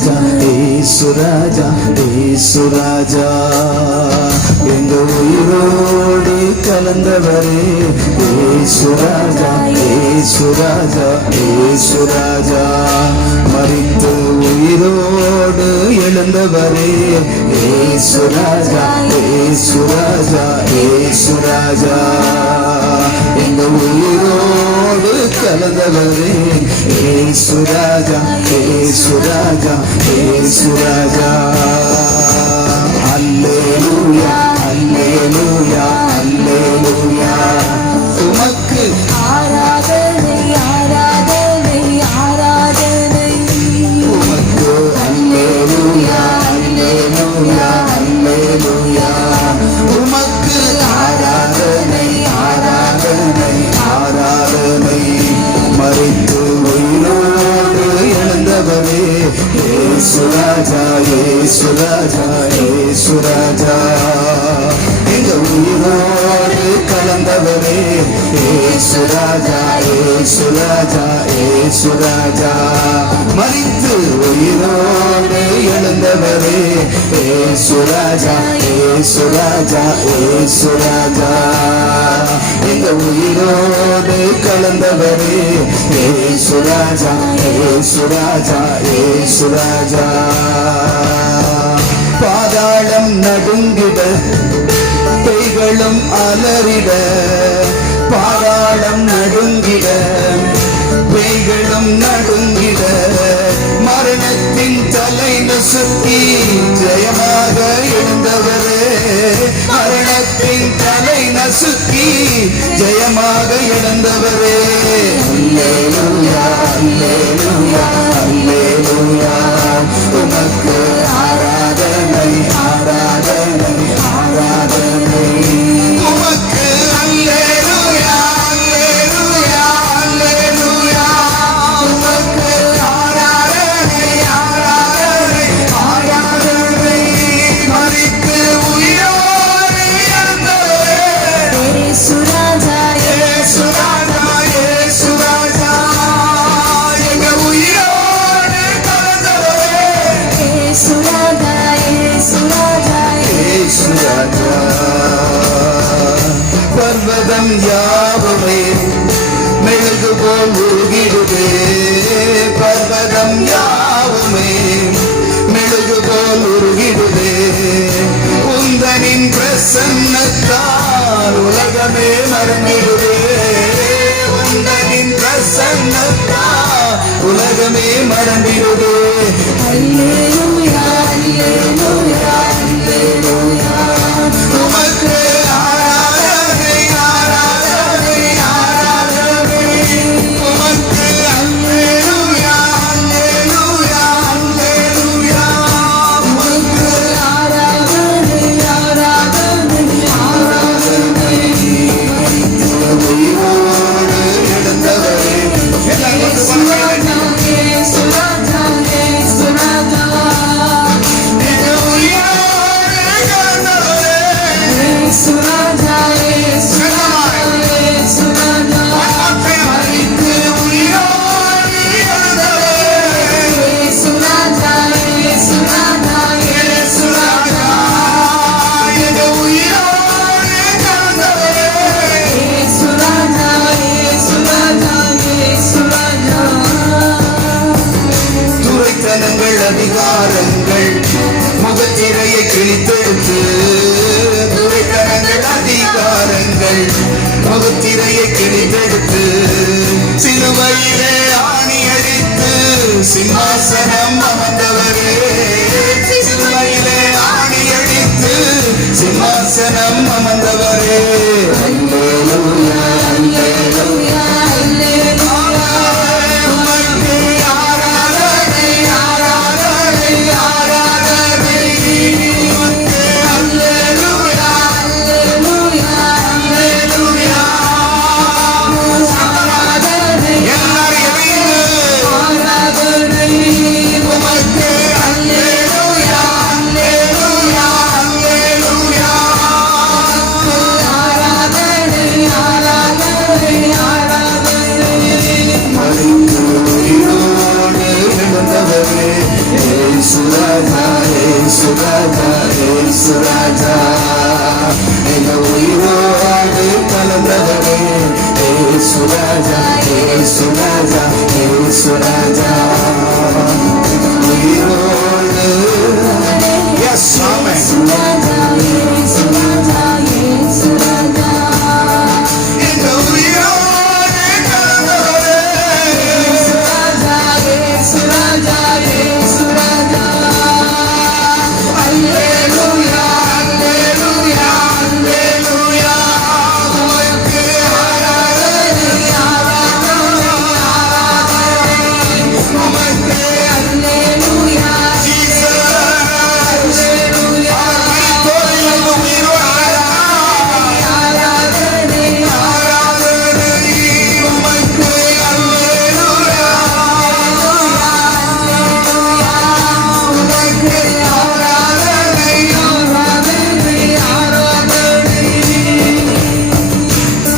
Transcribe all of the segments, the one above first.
ராஜா ஏசு ராஜா ஏசு ராஜா எங்க உயிரோடு கலந்தவரே ஏசு ராஜா ஏசு ராஜா ஏசு ராஜா மரித்து உயிரோடு எழுந்தவரே ஏசு ராஜா ஏசு ராஜா ஏசு ராஜா எங்க உயிரோடு கலந்தவரே ஏசு ராஜா ஏசு ராஜா ஏசு ராஜா அல்லேலூயா அல்லேலூயா அல்லேலூயா உமக்கு ஆராதனை ஆராதனை ஆராதனை உமக்கு அல்லேலூயா அல்லேலூயா அல்லேலூயா உமக்கு ஆராதனை ஆராதனை ஆராதனை மரித்து உயிரோடு எழுந்தவரே ஏசு ராஜா ஏசு ராஜா ஏசு ராஜா எங்க உயிரோடு கலந்தவரே ஏசு ராஜா ஏசு ராஜா ஏசு ராஜா மரித்து உயிரோடு எழுந்தவரே ஏசு ராஜா ஏசு ராஜா ஏசு ராஜா எங்க உயிரோடு கலந்தவரே ஏசு ராஜா ஏசு ராஜா ஏசு ராஜா பாதாளம் நடுங்கிட பேய்களும் அலறிட பாதாளம் நடுங்கிட பேய்களும் நடுங்கிட மரணத்தின் தலை நசுக்கி ஜெயமாக எழுந்தவரே மரணத்தின் தலை நசுக்கி ஜெயமாக எழுந்தவரே அல்லேலூயா அல்லேலூயா அல்லேலூயா உமக்கு ஆராதனை ஆராதனை ஆராதனை உமக்கு அல்லேலூயா அல்லேலூயா அல்லேலூயா உமக்கு ஆராதனை ஆராதனை ஆராதனை மரித்து உயிரோடு எழுந்தவரே ஏசு ராஜா ஏசு ராஜா ஏசு ராஜா எங்க உயிரோடு கலந்தவரே ஏசு ராஜா ஏசு ராஜா ஏசு ராஜா பர்வதம் யாவுமே மெழுகு போல் உருகிடுதே பர்வதம் யாவுமே மெழுகு போல் உருகிடுதே உந்தனின் பிரசன்னத்தால் உலகமே மறந்திடுதே உந்தனின் பிரசன்னத்தால் உலகமே மறந்திடுதே அல்லேலூயா அல்லேலூயா அல்லேலூயா உமக்கு ஆராதனை ஆராதனை ஆராதனை உமக்கு அல்லேலூயா அல்லேலூயா அல்லேலூயா உமக்கு ஆராதனை ஆராதனை ஆராதனை உயிரோடு எழுந்தவரே எல்லாரும் ஏசு ராஜா ஏசு ராஜா எங்க உயிரோடு எழுந்தவரே ஏசு ராஜா ஏசு ராஜா ஏசு ராஜா மரித்து உயிரோடு எழுந்தவரே ஏசு ராஜா ஏசு ராஜா இயேசு ராஜா எங்க உயிரோடு கலந்தவரே ஏசு ராஜா ஏசு ராஜா ஏசு ராஜா துரைத்தனங்கள் அதிகாரங்கள் முகத்திரையை கிழித்தெடுத்து துரைத்தனங்கள் அதிகாரங்கள் முகத்திரையை கிழித்தெடுத்து சிலுவையிலே ஆணி அடித்து சிம்மாசனம் அமர்ந்தவரே சிலுவையிலே ஆணி அடித்து சிம்மாசனம் அமர்ந்தவரே அல்லேலூயா அல்லேலூயா அல்லேலூயா உமக்கு ஆராதனை ஆராதனை ஆராதனை உமக்கு அல்லேலூயா அல்லேலூயா அல்லேலூயா ஆராதனை எல்லாரும் இணைந்து ஆராதனை உமக்கு ராஜா இயேசு ராஜா எங்க உயிரோடு கலந்தவரே இயேசு ராஜா இயேசு ராஜா இயேசு ராஜா உயிரோடு எஸ் ஆமென் எங்க உயிரோடு கலந்தவரே அல்லேலூயா அல்லேலூயா அல்லேலூயா உமக்கு ஆராதனை உமக்கு ஜீசஸ் மரித்தோரிலிருந்து உயிரோடு ஆராதனை உமக்கு அல்லேலூயா உமக்கு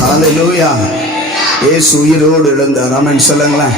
ஹalleluya இயேசு உயிரோடு எழுந்தார் ஆமென் சொல்லுங்களேன்